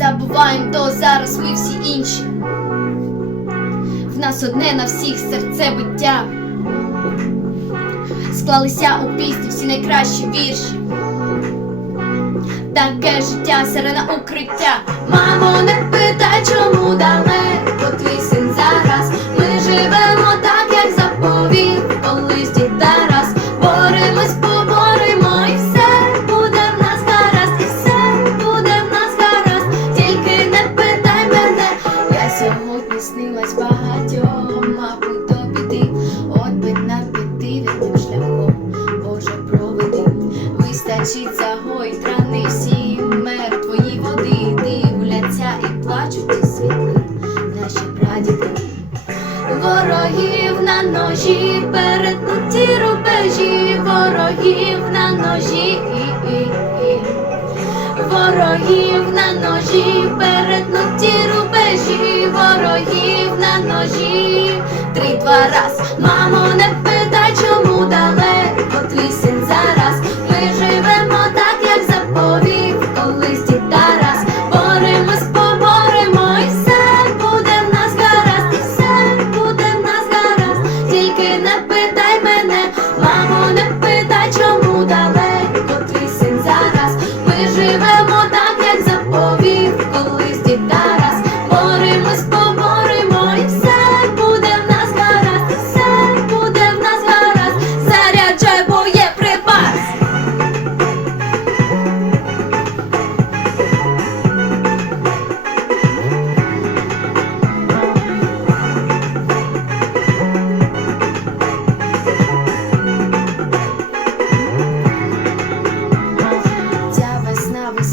забуваємо, то зараз ми всі інші. В нас одне на всіх серце биття. Склалися у пісні всі найкращі вірші. Таке життя сирена укриття. Мамо, не питай, чому далеко твій син сьогодні снилась багатьом, мабуть, до біди. От би нам піти вірним шляхом, Боже, проведи. Вистачить загой трани всі мертвої води, раз. Мамо, не питай,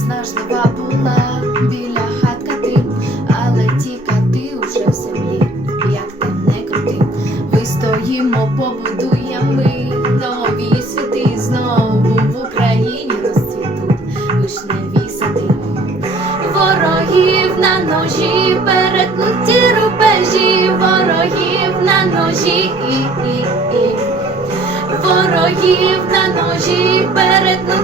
виснажлива була біля хатка ти, але ті кати уже в землі, як там не крути. Вистоїмо, побудуємо ми нові світи знову в Україні розцвітуть вишневі сади. Ворогів на ножі, перетнуті рубежі, ворогів на ножі. і Ворогів на ножі, перетнуті